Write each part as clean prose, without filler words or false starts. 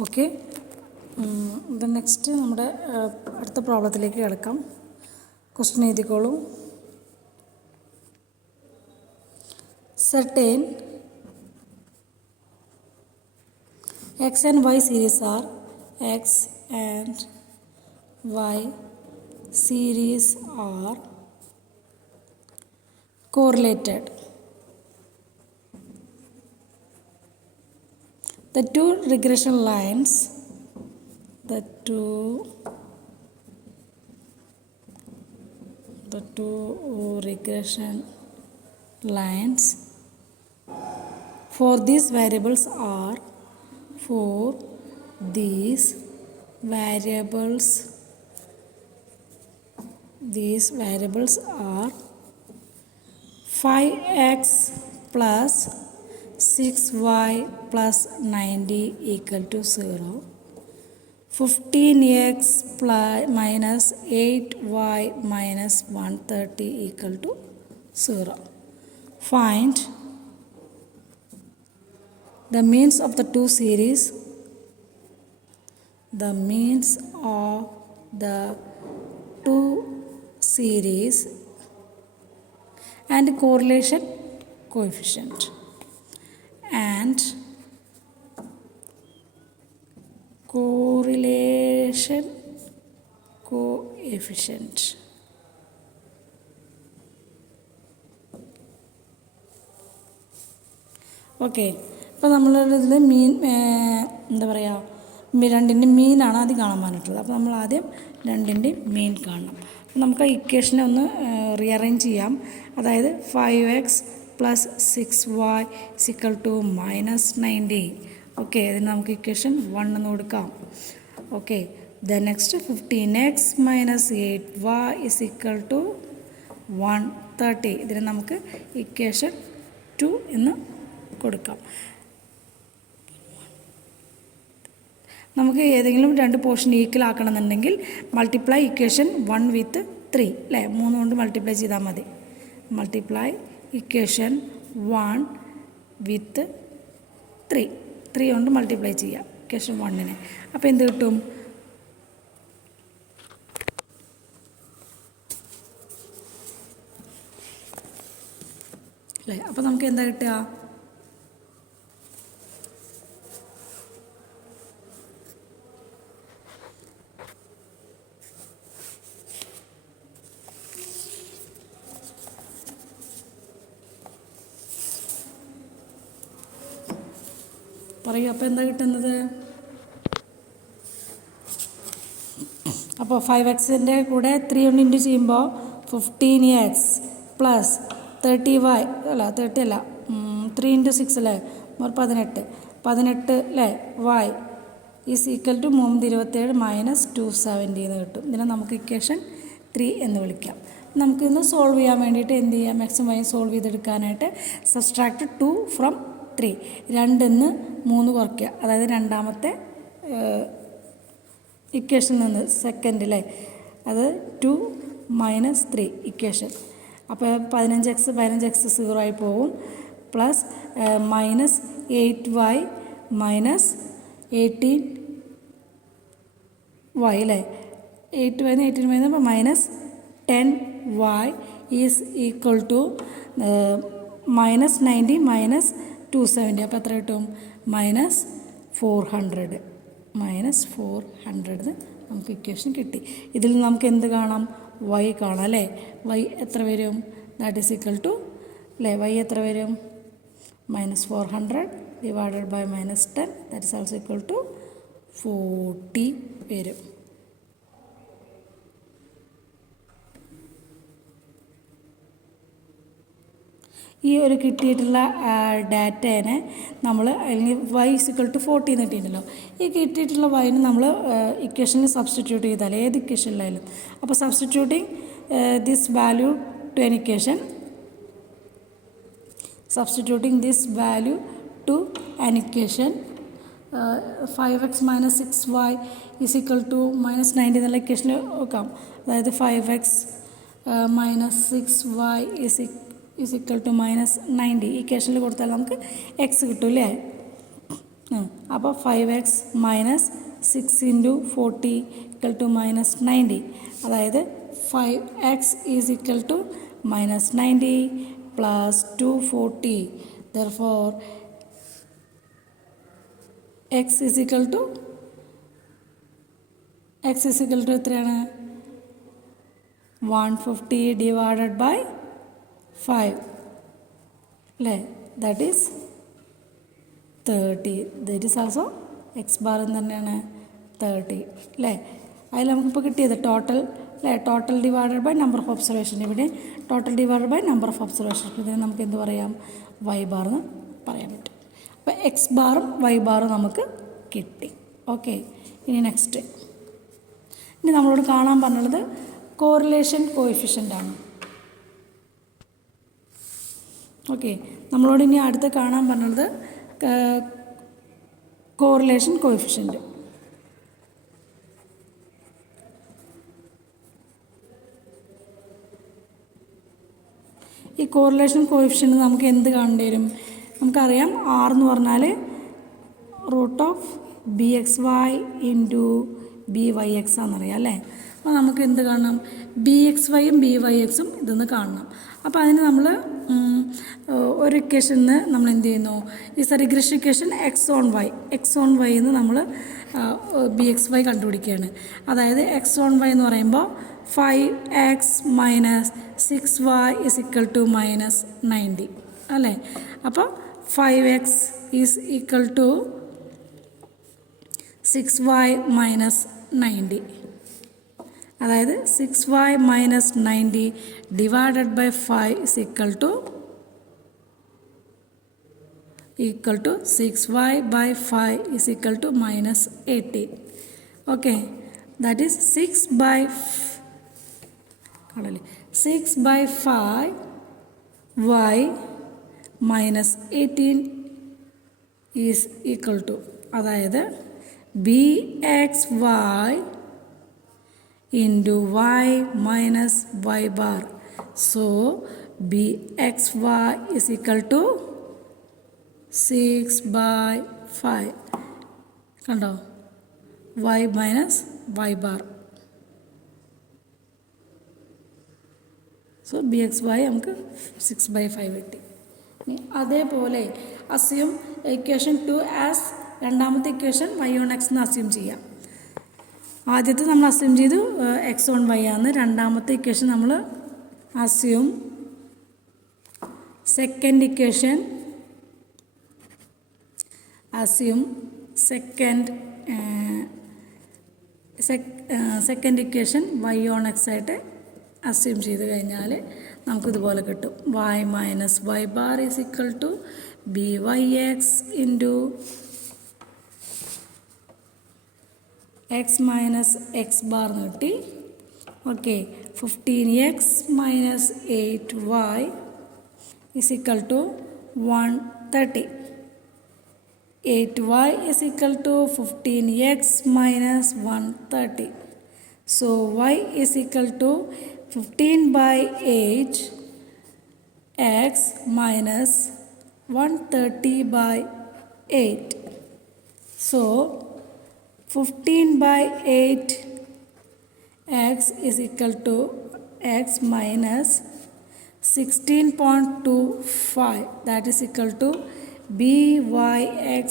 Okay, ഇത് next നമ്മുടെ അടുത്ത പ്രോബ്ലത്തിലേക്ക് കിടക്കാം. Question എഴുതിക്കോളൂ. Certain x and y series are x and y series are correlated. The two regression lines for these variables are 5x plus 6y plus 90 equal to 0, 15x minus 8y minus 130 equal to 0. Find the means of the two series. The means of the two series and correlation coefficient. And correlation coefficient. Okay, അപ്പോൾ നമ്മളിതിൽ മീൻ എന്താ പറയുക, രണ്ടിൻ്റെ മീനാണ് ആദ്യം കാണാൻ പറഞ്ഞിട്ടുള്ളത്. അപ്പോൾ നമ്മൾ ആദ്യം രണ്ടിൻ്റെയും മീൻ കാണണം. അപ്പോൾ നമുക്ക് ആ ഇക്വേഷനെ ഒന്ന് റീഅറേഞ്ച് ചെയ്യാം. അതായത് 5x plus 6y equal to minus 90. Okay, അതിന് നമുക്ക് ഇക്വേഷൻ 1 എന്ന് കൊടുക്കാം. Okay, the next 15x minus 8y is equal to 130. ഇതിന് നമുക്ക് ഇക്വേഷൻ 2 എന്ന് കൊടുക്കാം. നമുക്ക് ഏതെങ്കിലും രണ്ട് പോർഷൻ ഈക്വൽ ആക്കണമെന്നുണ്ടെങ്കിൽ മൾട്ടിപ്ലൈ ഇക്വേഷൻ 1 വിത്ത് 3 അല്ലേ, 3 കൊണ്ട് മൾട്ടിപ്ലൈ ചെയ്താൽ മതി. മൾട്ടിപ്ലൈ ഇക്വേഷൻ 1 വിത്ത് 3 കൊണ്ട് മൾട്ടിപ്ലൈ ചെയ്യാം ഇക്വേഷൻ 1-നെ. അപ്പോൾ എന്ത് കിട്ടും? അല്ലേ, അപ്പോൾ നമുക്ക് എന്താ കിട്ടുക? പറയൂ, അപ്പോൾ എന്താ കിട്ടുന്നത്? അപ്പോൾ 5xൻ്റെ കൂടെ 3 കൊണ്ട് ഇൻറ്റു ചെയ്യുമ്പോൾ 15x പ്ലസ് 30y അല്ല 30 അല്ല 3 × 6 അല്ലേ 18 അല്ലേ y is equal to 327 minus 270 എന്ന് കിട്ടും. ഇതിനെ നമുക്ക് ഇക്വേഷൻ 3 എന്ന് വിളിക്കാം. നമുക്കിന്ന് സോൾവ് ചെയ്യാൻ വേണ്ടിയിട്ട് എന്ത് ചെയ്യാം? എക്സും വൈയും സോൾവ് ചെയ്തെടുക്കാനായിട്ട് സബ്സ്ട്രാക്ട് 2 ഫ്രം 3, 2 3 കുറയ്ക്കുക. അതായത് രണ്ടാമത്തെ ഇക്വേഷനിൽ നിന്ന് സെക്കൻഡിലെ അത് 2 മൈനസ് 3 ഇക്വേഷൻ. അപ്പോൾ 15x 0 ആയി പോകും. Plus minus 8y minus 18y അല്ലേ, 8y 18y അപ്പോൾ minus 10y is equal to minus 90 minus 270. അപ്പോൾ എത്ര കിട്ടും? മൈനസ് 400 നമുക്ക് ഇക്വേഷൻ കിട്ടി. ഇതിൽ നമുക്ക് എന്ത് കാണാം? y കാണാം അല്ലേ. y എത്ര വരും? ദാറ്റ് ഈസ് ഈക്വൽ ടു അല്ലേ, y എത്ര വരും? Minus 400 divided by minus 10 that is also equal to 40 വരും. ഈ ഒരു കിട്ടിയിട്ടുള്ള ഡാറ്റേനെ നമ്മൾ അല്ലെങ്കിൽ y ഈക്വൽ ടു 40 എന്ന് കിട്ടിയിട്ടുണ്ടല്ലോ. ഈ കിട്ടിയിട്ടുള്ള വൈന് നമ്മൾ ഇക്വേഷനിൽ സബ്സ്റ്റിറ്റ്യൂട്ട് ചെയ്താൽ ഏത് ഇക്വേഷനിലായാലും, അപ്പോൾ substituting this value to an equation, substituting this value to an equation 5x minus 6y is equal to minus 90 എന്നുള്ള ഇക്വേഷന് വെക്കാം. അതായത് 5x minus 6y is equal to minus 90 ഇക്വേഷനിൽ കൊടുത്താൽ നമുക്ക് x കിട്ടും അല്ലേ. അപ്പോൾ 5x minus 6 into 40 equal to minus 90. അതായത് 5x is equal to minus 90 plus 240. Therefore x is equal to എത്രയാണ്? 150 ഡിവൈഡഡ് ബൈ 5 അല്ലേ? That is 30. That is also x bar എന്ന് തന്നെയാണ് 30 അല്ലേ? അതിൽ നമുക്കിപ്പോൾ കിട്ടിയത് ടോട്ടൽ അല്ലേ? Total divided by number of observation. ഇവിടെ total divided by number of observation. ഇതിന് നമുക്ക് എന്ത് പറയാം? വൈ ബാർ എന്ന് പറയാൻ പറ്റും. അപ്പോൾ എക്സ് ബാറും വൈ ബാറും നമുക്ക് കിട്ടി. ഓക്കെ, ഇനി നെക്സ്റ്റ്. ഇനി നമ്മളോട് കാണാൻ പറഞ്ഞത് കോറിലേഷൻ കോഎഫിഷ്യൻ്റ് ആണ്. ഓക്കെ, നമ്മളോട് ഇനി അടുത്ത് കാണാൻ പറഞ്ഞത് കോറിലേഷൻ കോഎഫിഷ്യൻ്റ്. ഈ കോറിലേഷൻ കോഎഫിഷ്യൻ്റ് നമുക്ക് എന്ത് കാണേണ്ടി വരും? നമുക്കറിയാം ആർ എന്ന് പറഞ്ഞാൽ root of b X y into b Y x ആണെന്നറിയാം അല്ലേ? അപ്പോൾ നമുക്ക് എന്ത് കാണണം? ബി എക്സ് വൈയും ബി വൈ എക്സും ഇതൊന്ന് കാണണം. അപ്പോൾ അതിന് നമ്മൾ ഒരു ഇക്വേഷനിൽ നമ്മൾ എന്ത് ചെയ്യുന്നു? ഈ regression equation X on Y എന്ന് നമ്മൾ ബി എക്സ് വൈ കണ്ടുപിടിക്കുകയാണ്. അതായത് എക്സ് ഓൺ വൈ എന്ന് പറയുമ്പോൾ 5x minus 6y is equal to minus 90 അല്ലേ? അപ്പോൾ 5x is equal to 6y minus 90. അതായത് 6y minus 90 divided by 5 is equal to 6y by 5 is equal to minus 18. Okay, that is 6 by 5 y minus 18 is equal to, അതായത് bxy into y minus y bar. So bxy is equal to 6 by 5 കണ്ടോ? y minus y bar. So B X Y നമുക്ക് 6/5 കിട്ടി. അതേപോലെ assume equation 2 as രണ്ടാമത്തെ equation y on X എന്ന് assume ചെയ്യാം. ആദ്യത്തെ നമ്മൾ അസ്യൂം ചെയ്തു എക്സ് ഓൺ വൈ ആണ്. രണ്ടാമത്തെ ഇക്വേഷൻ നമ്മൾ assume second equation second equation Y on X ആയിട്ട് അസ്യൂം ചെയ്ത് കഴിഞ്ഞാൽ നമുക്കിതുപോലെ കിട്ടും. Y minus Y bar is equal to B Y X into X minus X bar എന്ന് കിട്ടി. Okay, 15x minus 8y is equal to 130. 8y is equal to 15x minus 130. So y is equal to 15 by 8 x minus 130 by 8. So 15 by 8 x is equal to x minus 16.25. That is equal to byx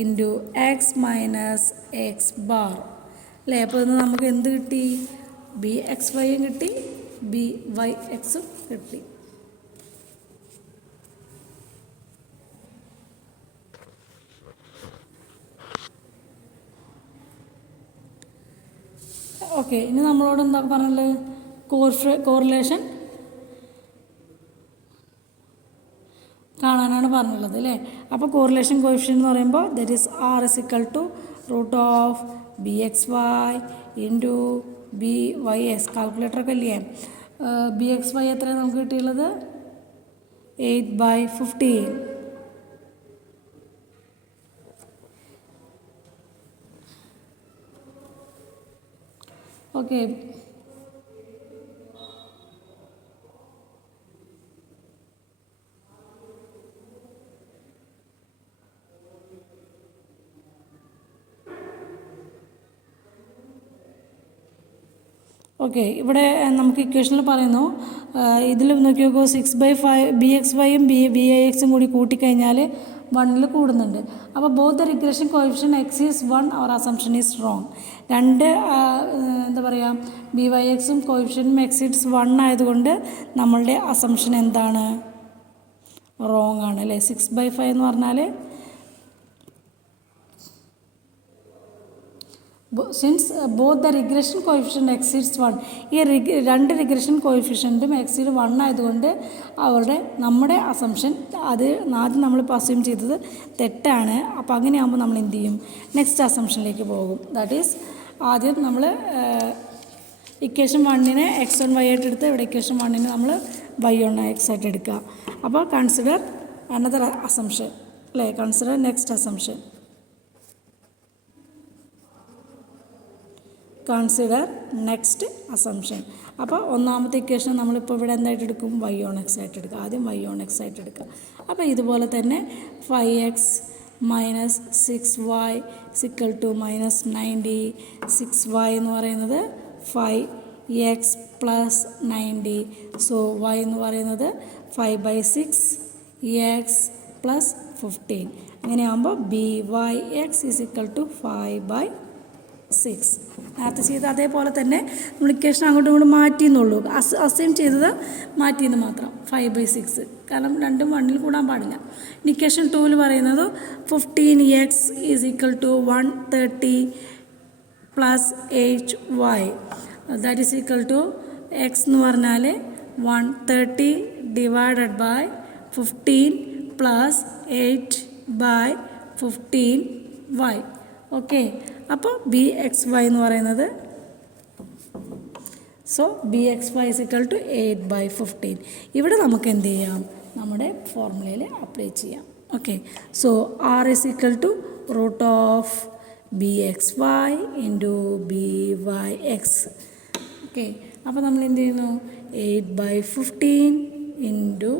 into X minus X bar അല്ലേ? അപ്പോൾ ഇന്ന് നമുക്ക് എന്ത് കിട്ടി? B x വൈയും കിട്ടി, B y എക്സും കിട്ടി. Okay, ഇനി നമ്മളോട് എന്താ പറഞ്ഞത്? കോറിലേഷൻ കാണാനാണ് പറഞ്ഞുള്ളത് അല്ലേ? അപ്പോൾ കോറിലേഷൻ കോഎഫിഷ്യൻ്റ് എന്ന് പറയുമ്പോൾ that is r is equal to root of b X y into b Y x. കാൽക്കുലേറ്ററൊക്കെ ഇല്ലേ? ബി എക്സ് വൈ എത്രയാണ് നമുക്ക് കിട്ടിയുള്ളത്? 8/15. ഓക്കെ, ഓക്കെ, ഇവിടെ നമുക്ക് ഇക്വേഷനിൽ പറയുന്നു, ഇതിൽ നോക്കി നോക്കൂ, 6/5 BXYയും BIXും കൂടി കൂട്ടിക്കഴിഞ്ഞാൽ 1ൽ കൂടുന്നുണ്ട്. അപ്പോൾ both the regression coefficient x is 1 our assumption is wrong. രണ്ട് എന്താ പറയുക, BYXും കോഎഫിഷ്യൻറ്റും x ഈസ് 1 ആയതുകൊണ്ട് നമ്മളുടെ അസംഷൻ എന്താണ്? റോങ് ആണ് അല്ലേ. 6/5 എന്ന് പറഞ്ഞാൽ since both the regression coefficient exceeds 1, ഈ രണ്ട് റിഗ്രഷൻ കോഎഫിഷ്യൻറ്റും എക്സീഡ് 1 ആയതുകൊണ്ട് നമ്മുടെ അസംഷൻ അത് ആദ്യം നമ്മളിപ്പോൾ അസ്യൂം ചെയ്തത് തെറ്റാണ്. അപ്പോൾ അങ്ങനെയാകുമ്പോൾ നമ്മൾ എന്ത് ചെയ്യും? നെക്സ്റ്റ് അസംഷനിലേക്ക് പോകും. ദാറ്റ് ഈസ് ആദ്യം നമ്മൾ ഇക്വേഷൻ 1നെ x1 y ആയിട്ട് എടുത്ത് ഇവിടെ ഇക്വേഷൻ 1നെ നമ്മൾ y1 x ആയിട്ട് എടുക്കുക. അപ്പോൾ കൺസിഡർ അനദർ അസംഷൻ അല്ലേ, consider next assumption. Consider next assumption. അപ്പോൾ ഒന്നാമത്തെ ഇക്വേഷൻ നമ്മളിപ്പോൾ ഇവിടെ എന്തായിട്ട് എടുക്കും? y1 x ആയിട്ട് എടുക്കുക. ആദ്യം y1 x ആയിട്ട് എടുക്കുക. അപ്പോൾ ഇതുപോലെ തന്നെ 5x minus 6y minus 90, 6y എന്ന് പറയുന്നത് 5x പ്ലസ് 90. സോ y എന്ന് പറയുന്നത് 5/6 x പ്ലസ് 15. അങ്ങനെയാകുമ്പോൾ BYX ഈസ് ഈക്വൽ ടു 5/6. നേരത്തെ ചെയ്ത് അതേപോലെ തന്നെ നമ്മൾ ഇക്വേഷൻ അങ്ങോട്ടും ഇങ്ങോട്ടും മാറ്റിയെന്നുള്ളൂ. അസ്യൂം ചെയ്തത് മാറ്റിയെന്ന് മാത്രം, 5/6. കാരണം രണ്ടും 1ൽ കൂടാൻ പാടില്ല. ഇക്വേഷൻ 2ൽ പറയുന്നത് 15x is equal to 130 plus 8y. That is equal to x എന്ന് പറഞ്ഞാൽ 130 divided by 15 plus 8/15y. Okay, അപ്പോൾ BXY എന്ന് പറയുന്നത്, so BXY is equal to 8/15. ഇവിടെ നമുക്ക് എന്ത് ചെയ്യാം? നമ്മുടെ ഫോർമുലയിൽ അപ്ലൈ ചെയ്യാം. Okay, so R is equal to root of BXY into BYX. Okay, അപ്പോൾ നമ്മൾ എന്ത് ചെയ്യുന്നു? 8/15 ഇൻറ്റു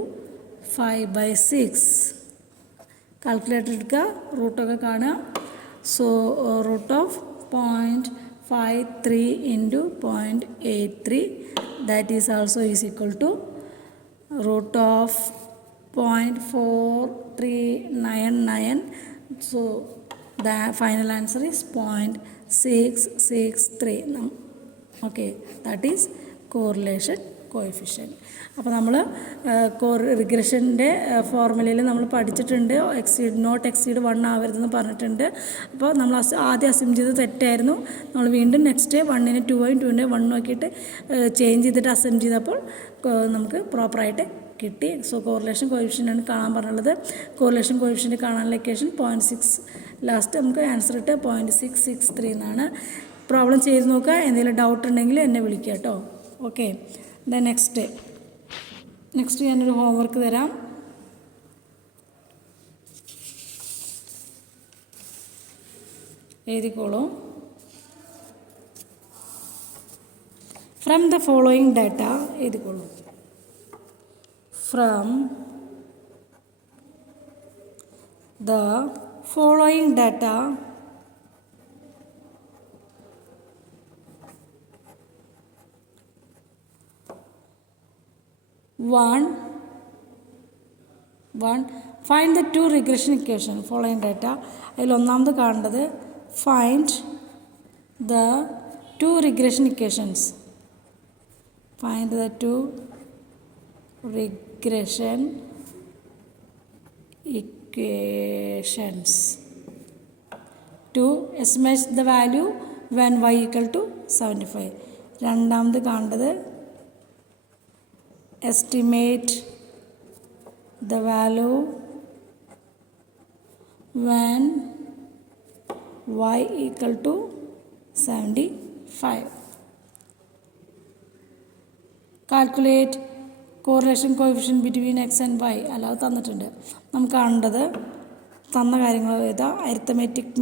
5/6. കാൽക്കുലേറ്റർ എടുക്കുക, റൂട്ടൊക്കെ കാണുക. So root of 0.53 into 0.83, that is also is equal to root of 0.4399. So the final answer is 0.663. Okay, that is correlation coefficient. അപ്പോൾ നമ്മൾ റിഗ്രഷൻ്റെ ഫോർമുലയിൽ നമ്മൾ പഠിച്ചിട്ടുണ്ട്, നോട്ട് എക്സീഡ് 1 ആവരുതെന്ന് പറഞ്ഞിട്ടുണ്ട്. അപ്പോൾ നമ്മൾ ആദ്യം അസ്യൂം ചെയ്ത് തെറ്റായിരുന്നു. നമ്മൾ വീണ്ടും നെക്സ്റ്റ് 1നെ 2 2നെ 1 നോക്കിയിട്ട് ചേഞ്ച് ചെയ്തിട്ട് അസ്യൂം ചെയ്തപ്പോൾ നമുക്ക് പ്രോപ്പറായിട്ട് കിട്ടി. സോ കോറിലേഷൻ കോഎഫിഷ്യൻ്റാണ് കാണാൻ പറഞ്ഞുള്ളത്. കോറിലേഷൻ കോഎഫിഷ്യൻ്റ് കാണാനുള്ള ഇക്വേഷൻ 0.6, ലാസ്റ്റ് നമുക്ക് ആൻസർ ഇട്ട് 0.663 എന്നാണ്. പ്രോബ്ലം ചെയ്ത് നോക്കുക. എന്തെങ്കിലും ഡൗട്ട് ഉണ്ടെങ്കിൽ എന്നെ വിളിക്കുക കേട്ടോ. ഓക്കെ, നെക്സ്റ്റ് ഞാനൊരു ഹോംവർക്ക് തരാം. എഴുതിക്കോളൂ. ഫ്രം ദ ഫോളോയിങ് ഡാറ്റ എഴുതിക്കോളൂ. From the following data One, find the two regression equation following data. അതിൽ ഒന്നാമത് കാണേണ്ടത് find the two regression equations. Find the two regression equations to estimate the value when y equal to 75. രണ്ടാമത് കാണേണ്ടത് estimate the value when y equal to 75. Calculate correlation coefficient between x and y. അല്ലാതെ തന്നിട്ടുണ്ട്. നമുക്ക് കാണേണ്ടത് തന്ന കാര്യങ്ങൾ ഏതാ? Arithmetic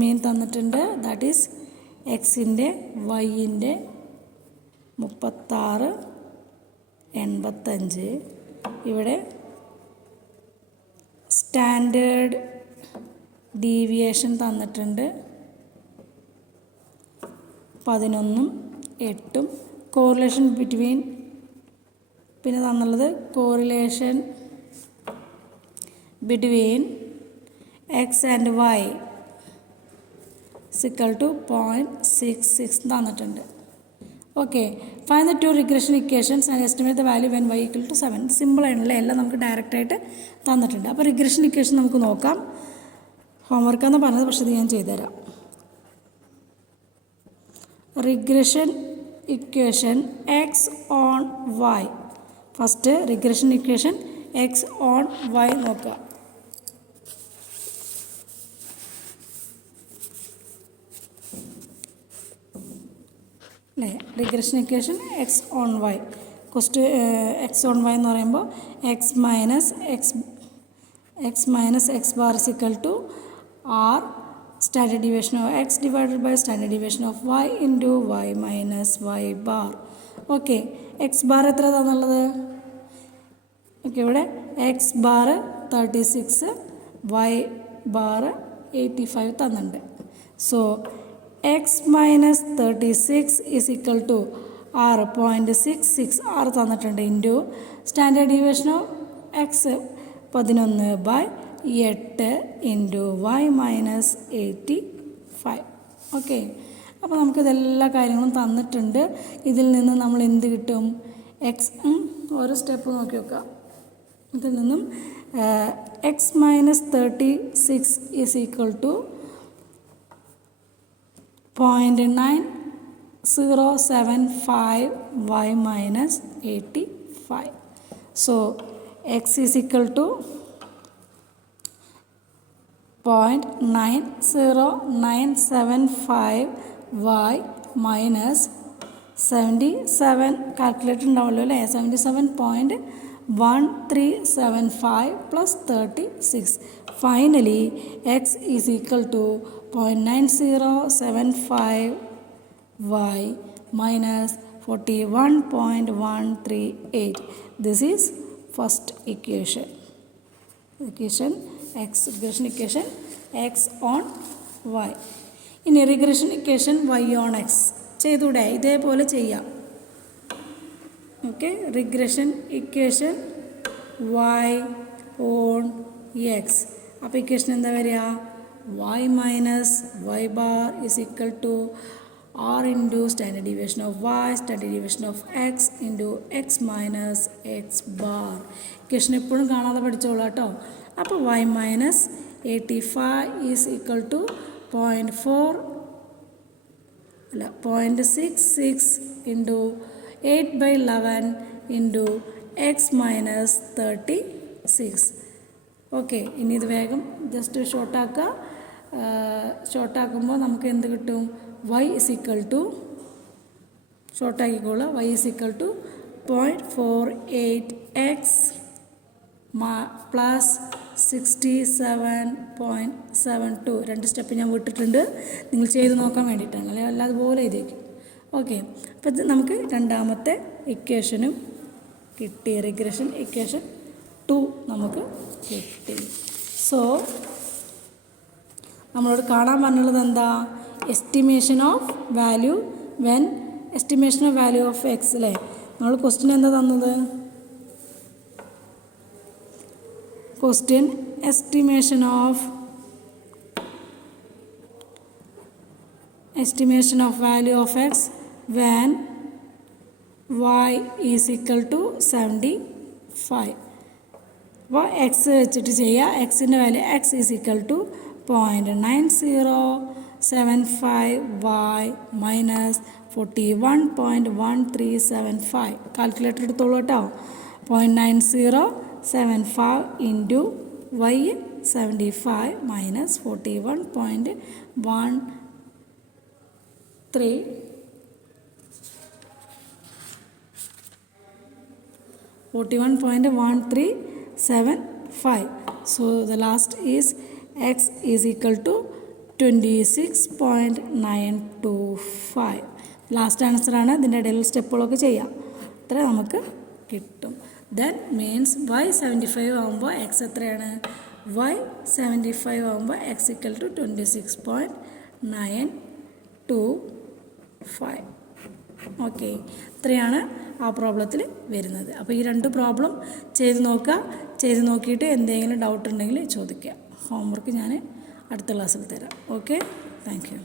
mean തന്നിട്ടുണ്ട്. ദാറ്റ് ഈസ് എക്സിൻ്റെ വൈൻ്റെ 36, 85. ഇവിടെ സ്റ്റാൻഡേർഡ് ഡീവിയേഷൻ തന്നിട്ടുണ്ട് 11ഉം 8ഉം. കോറിലേഷൻ ബിറ്റ്വീൻ പിന്നെ തന്നുള്ളത് correlation between X and Y =0.66 തന്നിട്ടുണ്ട്. Okay, find the two regression equations and estimate the value when y = 7. ഇത് സിമ്പിളാണല്ലേ, എല്ലാം നമുക്ക് ഡയറക്റ്റായിട്ട് തന്നിട്ടുണ്ട്. അപ്പോൾ റിഗ്രഷൻ ഇക്വേഷൻ നമുക്ക് നോക്കാം. ഹോംവർക്കാന്ന് പറഞ്ഞത്, പക്ഷേ ഇത് ഞാൻ ചെയ്തുതരാം. Regression equation X on Y. First regression equation X on Y നോക്കുക. അല്ലേ, regression equation X on Y. X on Y എന്ന് പറയുമ്പോൾ X minus X bar r standard deviation of x divided by standard deviation of y into y minus y bar. Okay, X bar എത്ര തന്നുള്ളത്? Okay, ഇവിടെ X bar 36, Y bar 85 തന്നിട്ടുണ്ട്. So X minus 36 = 6.66 6 തന്നിട്ടുണ്ട് into standard deviation of X 11/8 into Y minus 85. Okay, അപ്പോൾ നമുക്കിതെല്ലാ കാര്യങ്ങളും തന്നിട്ടുണ്ട്. ഇതിൽ നിന്ന് നമ്മൾ എന്ത് കിട്ടും? എക്സ് ഓരോ സ്റ്റെപ്പ് നോക്കി വെക്കാം. ഇതിൽ നിന്നും X minus 36 = 0.9075 y minus 85. So x is equal to 0.90975 y minus 77 calculator ഉണ്ടാവുമല്ലോ അല്ലേ, 77.1375 plus 36. Finally, x is equal to 0.9075 y minus 41.138. This is first equation. Regression equation x on y. ഇനി regression equation y on x ചെയ്തൂടെ? ഇതേപോലെ ചെയ്യാം. Okay, regression equation y on x. അപ്പോൾ equation എന്താ വരിക? y minus y bar is equal to r into standard deviation of y, standard deviation of x into x minus x bar. Equation എപ്പോഴും കാണാതെ പഠിച്ചോളൂ കേട്ടോ. അപ്പോൾ y minus 85 is equal to 0.66 into 8/11 into x minus 36. Okay, ഇനി ഇത് വേഗം just ഷോർട്ടാക്കുമ്പോൾ നമുക്ക് എന്ത് കിട്ടും? y is equal to ഷോർട്ടാക്കിക്കോളൂ. y is equal to 0.48x plus 67.72. 2 step ഞാൻ വിട്ടിട്ടുണ്ട്, നിങ്ങൾ ചെയ്ത് നോക്കാൻ വേണ്ടിയിട്ടാണ്, അല്ലെങ്കിൽ അല്ലാതുപോലെ എഴുതിയേക്കും. ഓക്കെ, അപ്പോൾ ഇത് നമുക്ക് രണ്ടാമത്തെ ഇക്വേഷനും കിട്ടി. റിഗ്രഷൻ ഇക്വേഷൻ 2 നമുക്ക് കിട്ടി. സോ നമ്മളോട് കാണാൻ പറഞ്ഞുള്ളത് എന്താ? Estimation of value when estimation of value of X അല്ലേ. നമ്മൾ ക്വസ്റ്റ്യൻ എന്താ തന്നത്? Question estimation of value of x when y is equal to 75. അപ്പോൾ എക്സ് വെച്ചിട്ട് ചെയ്യുക. എക്സിൻ്റെ value X is equal to 0.9075 y minus 41.1375. Calculator എടുത്തോളൂ കേട്ടോ. 0.9075 into y 75 minus 41.137.5. So the last is x is equal to 26.925. Last answer ആണ്. ഇതിൻ്റെ ഇടയിൽ സ്റ്റെപ്പുകളൊക്കെ ചെയ്യാം. ഇത്ര നമുക്ക് കിട്ടും. ദെൻ മീൻസ് y 75 ആകുമ്പോൾ എക്സ് എത്രയാണ്? y 75 ആകുമ്പോൾ എക്സ് ഇക്വൽ ടു 26.925. 5. ഓക്കെ, ഇത്രയാണ് ആ പ്രോബ്ലത്തിൽ വരുന്നത്. അപ്പോൾ ഈ 2 പ്രോബ്ലം ചെയ്ത് നോക്കുക. ചെയ്ത് നോക്കിയിട്ട് എന്തെങ്കിലും ഡൗട്ട് ഉണ്ടെങ്കിൽ ചോദിക്കുക. ഹോംവർക്ക് ഞാൻ അടുത്ത ക്ലാസ്സിൽ തരാം. Okay, thank you.